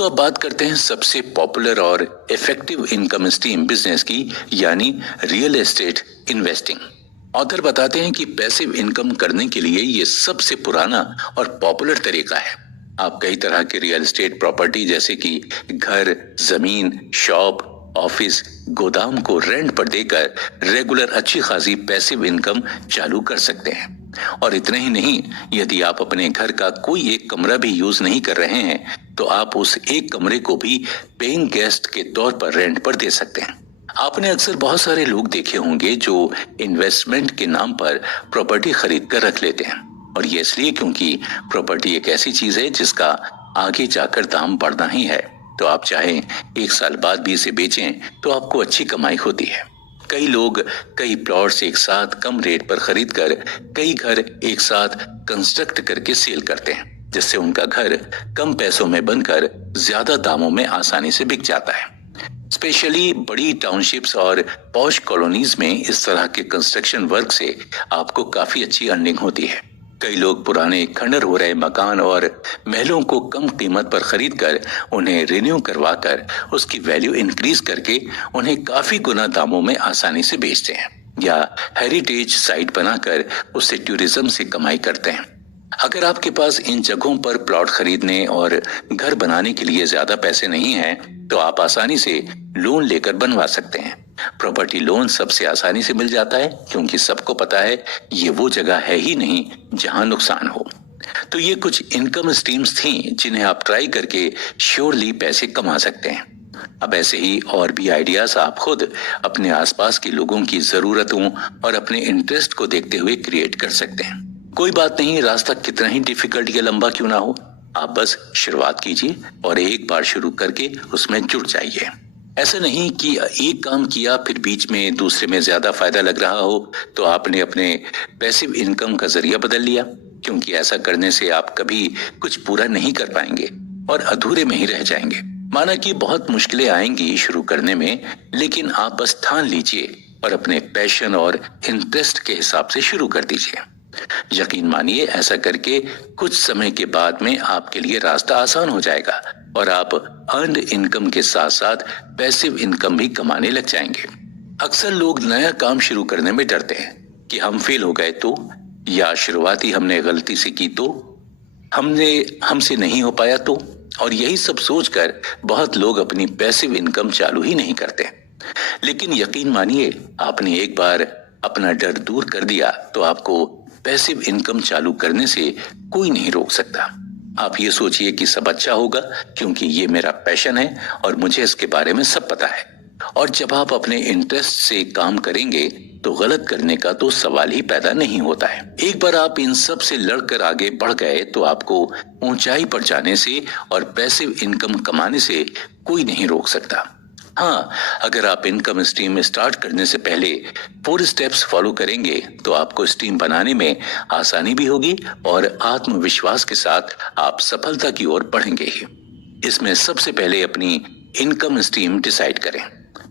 दोस्तों अब बात करते हैं सबसे पॉपुलर और इफेक्टिव इनकम स्ट्रीम बिजनेस की, यानी रियल एस्टेट इन्वेस्टिंग। ऑथर बताते हैं कि पैसिव इनकम करने के लिए ये सबसे पुराना और पॉपुलर तरीका है। आप कई तरह के रियल एस्टेट प्रॉपर्टी जैसे कि घर, जमीन, शॉप, ऑफिस, गोदाम को रेंट पर देकर रेगुलर अच्छी खासी पैसिव इनकम चालू कर सकते हैं। और इतना ही नहीं, यदि आप अपने घर का कोई एक कमरा भी यूज नहीं कर रहे हैं तो आप उस एक कमरे को भी पेइंग गेस्ट के तौर पर रेंट पर दे सकते हैं। आपने अक्सर बहुत सारे लोग देखे होंगे जो इन्वेस्टमेंट के नाम पर प्रॉपर्टी खरीद कर रख लेते हैं, और ये इसलिए क्योंकि प्रॉपर्टी एक ऐसी चीज है जिसका आगे जाकर दाम बढ़ना ही है। तो आप चाहे एक साल बाद भी इसे बेचें तो आपको अच्छी कमाई होती है। कई लोग कई प्लॉट्स एक साथ कम रेट पर खरीद कर कई घर एक साथ कंस्ट्रक्ट करके सेल करते हैं, जिससे उनका घर कम पैसों में बनकर ज्यादा दामों में आसानी से बिक जाता है। स्पेशली बड़ी टाउनशिप्स और पॉश कॉलोनीज में इस तरह के कंस्ट्रक्शन वर्क से आपको काफी अच्छी अर्निंग होती है। कई लोग पुराने खंडर हो रहे मकान और महलों को कम कीमत पर खरीद कर उन्हें रिन्यू करवा कर उसकी वैल्यू इंक्रीज करके उन्हें काफी गुना दामों में आसानी से बेचते हैं, या हेरिटेज साइट बनाकर उससे टूरिज्म से कमाई करते हैं। अगर आपके पास इन जगहों पर प्लॉट खरीदने और घर बनाने के लिए ज्यादा पैसे नहीं हैं, तो आप आसानी से लोन लेकर बनवा सकते हैं। प्रॉपर्टी लोन सबसे आसानी से मिल जाता है क्योंकि सबको पता है ये वो जगह है ही नहीं जहां नुकसान हो। तो ये कुछ इनकम स्ट्रीम्स थी जिन्हें आप ट्राई करके श्योरली पैसे कमा सकते हैं। अब ऐसे ही और भी आइडियाज आप खुद अपने आसपास के लोगों की जरूरतों और अपने इंटरेस्ट को देखते हुए क्रिएट कर सकते हैं। कोई बात नहीं, रास्ता कितना ही डिफिकल्ट या लंबा क्यों ना हो, आप बस शुरुआत कीजिए और एक बार शुरू करके उसमें जुड़ जाइए। ऐसा नहीं कि एक काम किया फिर बीच में दूसरे में ज्यादा फायदा लग रहा हो तो आपने अपने पैसिव इनकम का जरिया बदल लिया, क्योंकि ऐसा करने से आप कभी कुछ पूरा नहीं कर पाएंगे और अधूरे में ही रह जाएंगे। माना कि बहुत मुश्किलें आएंगी शुरू करने में, लेकिन आप बस ठान लीजिए और अपने पैशन और इंटरेस्ट के हिसाब से शुरू कर दीजिए। यकीन मानिए, ऐसा करके कुछ समय के बाद में आपके लिए रास्ता आसान हो जाएगा और आप अर्न्ड इनकम के साथ साथ पैसिव इनकम भी कमाने लग जाएंगे। अक्सर लोग नया काम शुरू करने में डरते हैं कि हम फेल हो गए तो, या शुरुआती हमने गलती से की तो, हमसे नहीं हो पाया तो, और यही सब सोचकर बहुत लोग अपनी पैसिव इनकम चालू ही नहीं करते। लेकिन यकीन मानिए, आपने एक बार अपना डर दूर कर दिया तो आपको पैसिव इनकम चालू करने से कोई नहीं रोक सकता। आप ये सोचिए कि सब अच्छा होगा क्योंकि ये मेरा पैशन है और मुझे इसके बारे में सब पता है। और जब आप अपने इंटरेस्ट से काम करेंगे तो गलत करने का तो सवाल ही पैदा नहीं होता है। एक बार आप इन सब से लड़कर आगे बढ़ गए तो आपको ऊंचाई पर जाने से और पैसिव इनकम कमाने से कोई नहीं रोक सकता। हाँ, अगर आप इनकम स्ट्रीम स्टार्ट करने से पहले 4 स्टेप्स फॉलो करेंगे तो आपको स्ट्रीम बनाने में आसानी भी होगी और आत्मविश्वास के साथ आप सफलता की ओर बढ़ेंगे ही। इसमें सबसे पहले अपनी इनकम स्ट्रीम डिसाइड करें,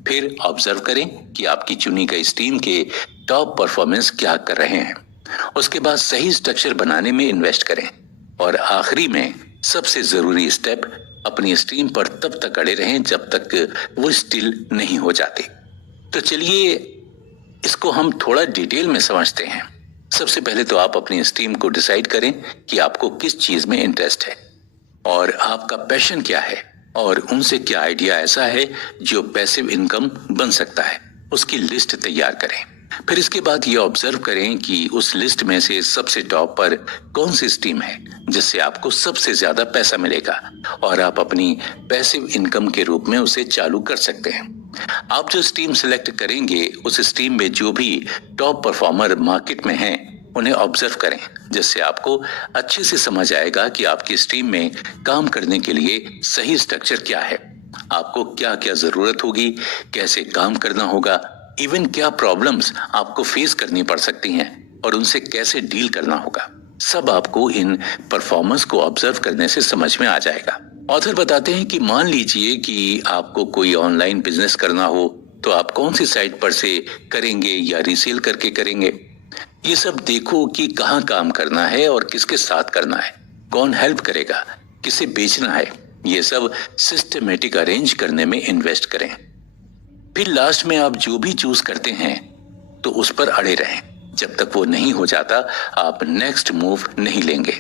फिर ऑब्जर्व करें कि आपकी चुनी गई स्ट्रीम के टॉप परफॉर्मेंस क्या कर रहे हैं। उसके बाद सही स्ट्रक्चर बनाने में इन्वेस्ट करें और आखिरी में सबसे जरूरी स्टेप, अपनी स्ट्रीम पर तब तक अड़े रहें जब तक वो स्टिल नहीं हो जाते। तो चलिए इसको हम थोड़ा डिटेल में समझते हैं। सबसे पहले तो आप अपनी स्ट्रीम को डिसाइड करें कि आपको किस चीज में इंटरेस्ट है और आपका पैशन क्या है, और उनसे क्या आइडिया ऐसा है जो पैसिव इनकम बन सकता है। उसकी लिस्ट तैयार करें। फिर इसके बाद ये ऑब्जर्व करें कि उस लिस्ट में से सबसे टॉप पर कौन सी स्ट्रीम है जिससे आपको सबसे ज्यादा पैसा मिलेगा और आप अपनी पैसिव इनकम के रूप में उसे चालू कर सकते हैं। आप जो स्ट्रीम सिलेक्ट करेंगे उस स्ट्रीम में जो भी टॉप परफॉर्मर मार्केट में हैं उन्हें ऑब्जर्व करें, जिससे आपको अच्छे से समझ आएगा कि आपकी स्ट्रीम में काम करने के लिए सही स्ट्रक्चर क्या है, आपको क्या क्या जरूरत होगी, कैसे काम करना होगा, इवन क्या प्रॉब्लम्स आपको फेस करनी पड़ सकती हैं और उनसे कैसे डील करना होगा। सब आपको इन परफॉर्मेंस को ऑब्जर्व करने से समझ में आ जाएगा। ऑथर बताते हैं कि मान लीजिए कि आपको कोई ऑनलाइन बिजनेस करना हो तो आप कौन सी साइट पर से करेंगे या रीसेल करके करेंगे। ये सब देखो कि कहाँ काम करना है और किसके साथ करना है, कौन हेल्प करेगा, किसे बेचना है, ये सब सिस्टमेटिक अरेंज करने में इन्वेस्ट करें। फिर लास्ट में आप जो भी चूज करते हैं तो उस पर अड़े रहें। जब तक वो नहीं हो जाता आप नेक्स्ट मूव नहीं लेंगे।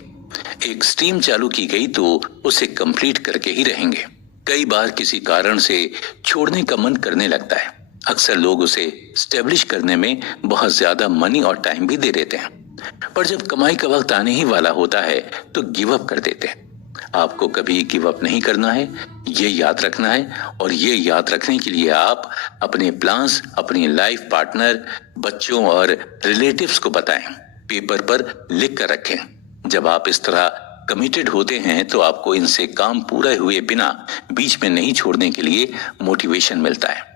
एक स्ट्रीम चालू की गई तो उसे कंप्लीट करके ही रहेंगे। कई बार किसी कारण से छोड़ने का मन करने लगता है। अक्सर लोग उसे स्टेब्लिश करने में बहुत ज्यादा मनी और टाइम भी दे देते हैं, पर जब कमाई का वक्त आने ही वाला होता है तो गिव अप कर देते हैं। आपको कभी गिव अप नहीं करना है, ये याद रखना है। और ये याद रखने के लिए आप अपने प्लान्स अपनी लाइफ पार्टनर, बच्चों और रिलेटिव्स को बताएं, पेपर पर लिख कर रखें। जब आप इस तरह कमिटेड होते हैं तो आपको इनसे काम पूरा हुए बिना बीच में नहीं छोड़ने के लिए मोटिवेशन मिलता है।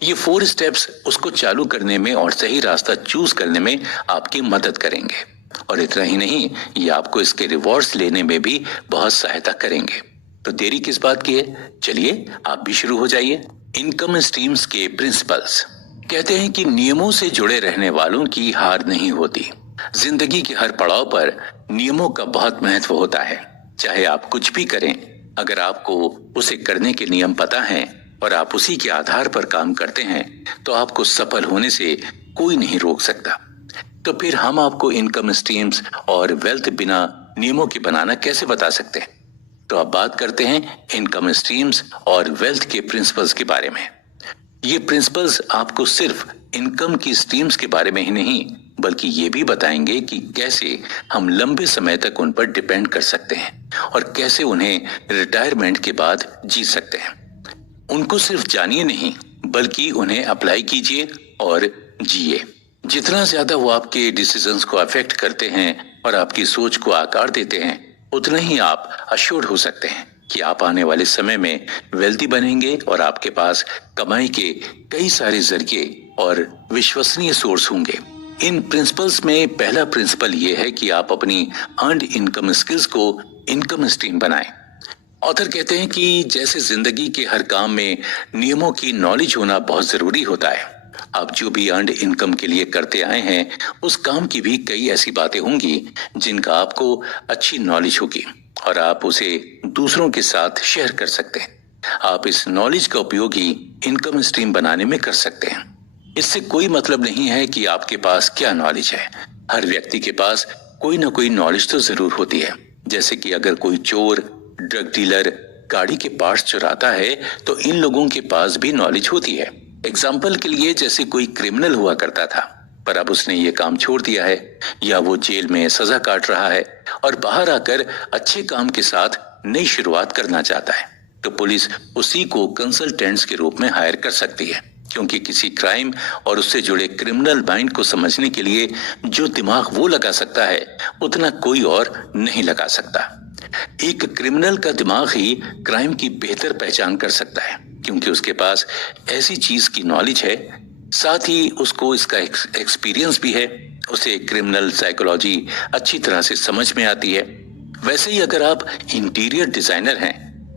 ये 4 स्टेप्स उसको चालू करने में और सही रास्ता चूज करने में आपकी मदद करेंगे। और इतना ही नहीं, ये आपको इसके रिवॉर्ड्स लेने में भी बहुत सहायता करेंगे। तो देरी किस बात की है, चलिए आप भी शुरू हो जाइए। इनकम स्ट्रीम्स के प्रिंसिपल्स कहते हैं कि नियमों से जुड़े रहने वालों की हार नहीं होती। जिंदगी के हर पड़ाव पर नियमों का बहुत महत्व होता है। चाहे आप कुछ भी करें, अगर आपको उसे करने के नियम पता हैं और आप उसी के आधार पर काम करते हैं तो आपको सफल होने से कोई नहीं रोक सकता। तो फिर हम आपको इनकम स्ट्रीम्स और वेल्थ बिना नियमों के बनाना कैसे बता सकते हैं। तो अब बात करते हैं इनकम स्ट्रीम्स और वेल्थ के प्रिंसिपल्स के बारे में। ये प्रिंसिपल्स आपको सिर्फ इनकम की स्ट्रीम्स के बारे में ही नहीं बल्कि ये भी बताएंगे कि कैसे हम लंबे समय तक उन पर डिपेंड कर सकते हैं और कैसे उन्हें रिटायरमेंट के बाद जी सकते हैं। उनको सिर्फ जानिए नहीं बल्कि उन्हें अप्लाई कीजिए और जिए। जितना ज्यादा वो आपके डिसीजंस को अफेक्ट करते हैं और आपकी सोच को आकार देते हैं, उतना ही आप अश्योर्ड हो सकते हैं कि आप आने वाले समय में वेल्दी बनेंगे और आपके पास कमाई के कई सारे जरिए और विश्वसनीय सोर्स होंगे। इन प्रिंसिपल्स में पहला प्रिंसिपल ये है कि आप अपनी अर्न्ड इनकम स्किल्स को इनकम स्ट्रीम बनाएं। ऑथर कहते हैं कि जैसे जिंदगी के हर काम में नियमों की नॉलेज होना बहुत जरूरी होता है, आप जो भी अर्न्ड इनकम के लिए करते आए हैं उस काम की भी कई ऐसी बातें होंगी जिनका आपको अच्छी नॉलेज होगी और आप उसे दूसरों के साथ शेयर कर सकते हैं। आप इस नॉलेज का उपयोग ही इनकम स्ट्रीम बनाने में कर सकते हैं। इससे कोई मतलब नहीं है कि आपके पास क्या नॉलेज है। हर व्यक्ति के पास कोई ना कोई नॉलेज तो जरूर होती है। जैसे कि अगर कोई चोर, ड्रग डीलर गाड़ी के पार्ट्स चुराता है तो इन लोगों के पास भी नॉलेज होती है। एग्जाम्पल के लिए जैसे कोई क्रिमिनल हुआ करता था पर अब उसने ये काम छोड़ दिया है, या वो जेल में सजा काट रहा है और बाहर आकर अच्छे काम के साथ नई शुरुआत करना चाहता है, तो पुलिस उसी को कंसल्टेंट्स के रूप में हायर कर सकती है, क्योंकि किसी क्राइम और उससे जुड़े क्रिमिनल माइंड को समझने के लिए जो दिमाग वो लगा सकता है उतना कोई और नहीं लगा सकता। एक क्रिमिनल का दिमाग ही क्राइम की बेहतर पहचान कर सकता है, क्योंकि उसके पास ऐसी चीज की नॉलेज है, साथ ही उसको इसका एक्सपीरियंस भी है। उसे क्रिमिनल साइकोलॉजी अच्छी तरह से समझ में आती है। वैसे ही अगर आप इंटीरियर डिजाइनर हैं,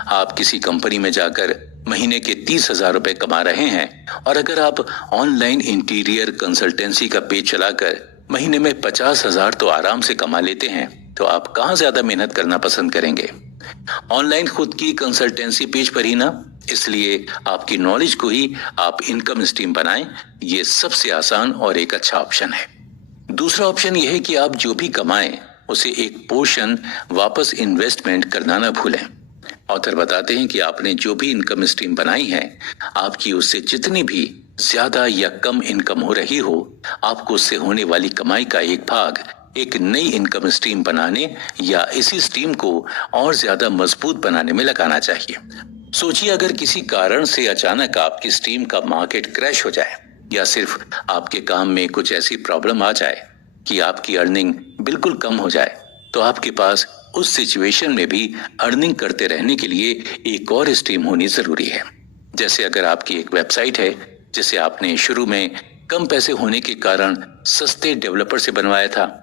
आप किसी कंपनी में जाकर महीने के 30,000 रुपए कमा रहे हैं और अगर आप ऑनलाइन इंटीरियर कंसल्टेंसी का पेज चलाकर महीने में 50,000 तो आराम से कमा लेते हैं, तो आप कहाँ ज्यादा मेहनत करना पसंद करेंगे? ऑनलाइन खुद की कंसल्टेंसी पेज पर ही ना। इसलिए आपकी नॉलेज को ही आप इनकम स्ट्रीम बनाएं, ये सबसे आसान और एक अच्छा ऑप्शन है। दूसरा ऑप्शन यह है कि आप जो भी कमाएं उसे एक पोर्शन वापस इन्वेस्टमेंट करना ना भूलें। ऑथर बताते हैं कि आपने जो भी इनकम स्ट्रीम बनाई है, आपकी उससे जितनी भी ज्यादा या कम इनकम हो रही हो, आपको उससे होने वाली कमाई का एक भाग एक नई इनकम स्ट्रीम बनाने या इसी स्ट्रीम को और ज्यादा मजबूत बनाने में लगाना चाहिए। सोचिए अगर किसी कारण से अचानक आपकी स्ट्रीम का मार्केट क्रैश हो जाए या सिर्फ आपके काम में कुछ ऐसी प्रॉब्लम आ जाए कि आपकी अर्निंग बिल्कुल कम हो जाए, तो आपके पास उस सिचुएशन में भी अर्निंग करते रहने के लिए एक और स्ट्रीम होनी जरूरी है। जैसे अगर आपकी एक वेबसाइट है जिसे आपने शुरू में कम पैसे होने के कारण सस्ते डेवलपर से बनवाया था,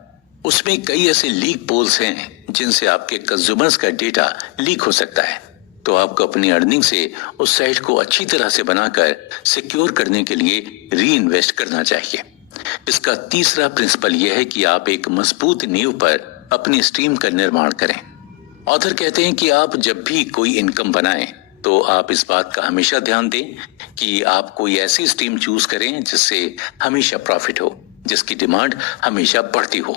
उसमें कई ऐसे लीक पोल्स हैं जिनसे आपके कंज्यूमर्स का डेटा लीक हो सकता है, तो आपको अपनी अर्निंग से उस साइट को अच्छी तरह से बनाकर सिक्योर करने के लिए री इन्वेस्ट करना चाहिए। इसका तीसरा प्रिंसिपल यह है कि आप एक मजबूत नींव पर अपनी स्ट्रीम का निर्माण करें। ऑथर कहते हैं कि आप जब भी कोई इनकम बनाएं तो आप इस बात का हमेशा ध्यान दें कि आप कोई ऐसी स्ट्रीम चूज करें जिससे हमेशा प्रॉफिट हो, जिसकी डिमांड हमेशा बढ़ती हो।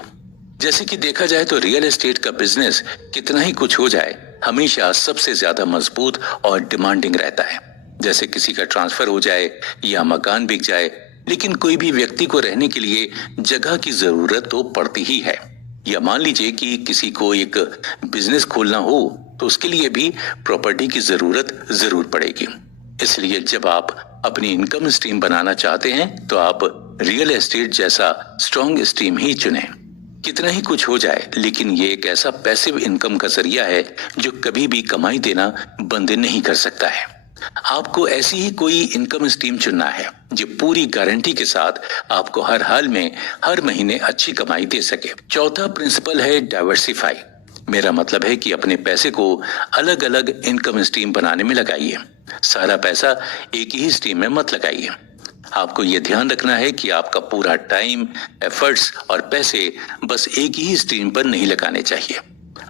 जैसे कि देखा जाए तो रियल एस्टेट का बिजनेस कितना ही कुछ हो जाए, हमेशा सबसे ज्यादा मजबूत और डिमांडिंग रहता है। जैसे किसी का ट्रांसफर हो जाए या मकान बिक जाए, लेकिन कोई भी व्यक्ति को रहने के लिए जगह की जरूरत तो पड़ती ही है। या मान लीजिए कि किसी को एक बिजनेस खोलना हो तो उसके लिए भी प्रॉपर्टी की जरूरत जरूर पड़ेगी। इसलिए जब आप अपनी इनकम स्ट्रीम बनाना चाहते हैं तो आप रियल एस्टेट जैसा स्ट्रॉन्ग स्ट्रीम ही चुनें। कितना ही कुछ हो जाए, लेकिन ये एक ऐसा पैसिव इनकम का जरिया है जो कभी भी कमाई देना बंद नहीं कर सकता है। आपको ऐसी ही कोई इनकम स्ट्रीम चुनना है जो पूरी गारंटी के साथ आपको हर हाल में हर महीने अच्छी कमाई दे सके। चौथा प्रिंसिपल है डाइवर्सिफाई। मेरा मतलब है कि अपने पैसे को अलग अलग इनकम स्ट्रीम बनाने में लगाइए। सारा पैसा एक ही स्ट्रीम में मत लगाइए। आपको यह ध्यान रखना है कि आपका पूरा टाइम, एफर्ट्स और पैसे बस एक ही स्ट्रीम पर नहीं लगाने चाहिए।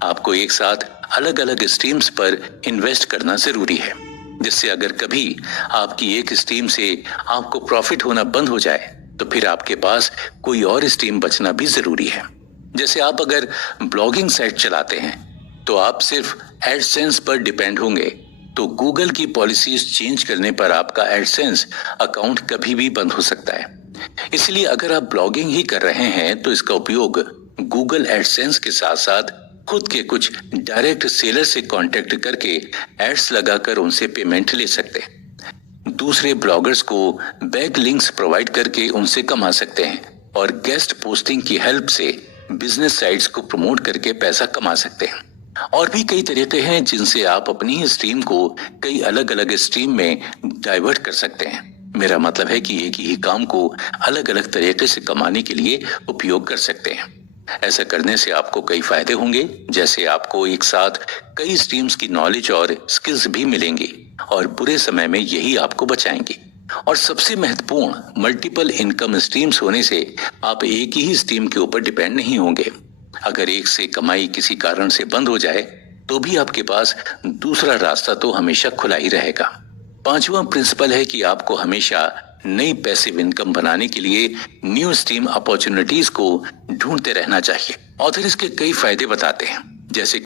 आपको एक साथ अलग अलग स्ट्रीम्स पर इन्वेस्ट करना जरूरी है, जिससे अगर कभी आपकी एक स्ट्रीम से आपको प्रॉफिट होना बंद हो जाए तो फिर आपके पास कोई और स्ट्रीम बचना भी जरूरी है। जैसे आप अगर ब्लॉगिंग साइट चलाते हैं तो आप सिर्फ एडसेंस पर डिपेंड होंगे तो गूगल की पॉलिसीज चेंज करने पर आपका एडसेंस अकाउंट कभी भी बंद हो सकता है। इसलिए अगर आप ब्लॉगिंग ही कर रहे हैं तो इसका उपयोग गूगल एडसेंस के साथ साथ खुद के कुछ डायरेक्ट सेलर से कांटेक्ट करके एड्स लगाकर उनसे पेमेंट ले सकते हैं। दूसरे ब्लॉगर्स को बैक लिंक्स प्रोवाइड करके उनसे कमा सकते हैं और गेस्ट पोस्टिंग की हेल्प से बिजनेस साइट्स को प्रमोट करके पैसा कमा सकते हैं। और भी कई तरीके हैं जिनसे आप अपनी स्ट्रीम को कई अलग अलग स्ट्रीम में डाइवर्ट कर सकते हैं। मेरा मतलब है कि एक ही काम को अलग अलग तरीके से कमाने के लिए उपयोग कर सकते हैं। ऐसा करने से आपको कई फायदे होंगे, जैसे आपको एक साथ कई स्ट्रीम्स की नॉलेज और स्किल्स भी मिलेंगी और बुरे समय में यही आपको बचाएंगे। और सबसे महत्वपूर्ण, मल्टीपल इनकम स्ट्रीम्स होने से आप एक ही स्ट्रीम के ऊपर डिपेंड नहीं होंगे। अगर एक से कमाई किसी कारण से बंद हो जाए तो भी आपके पास दूसरा रास्ता तो हमेशा खुला ही रहेगा। पांचवा प्रिंसिपल है कि आपको हमेशा नई पैसिव इनकम बनाने के लिए न्यू स्ट्रीम अपॉर्चुनिटीज को ढूंढते रहना चाहिए। ऑथर इसके कई फायदे बताते हैं, जैसे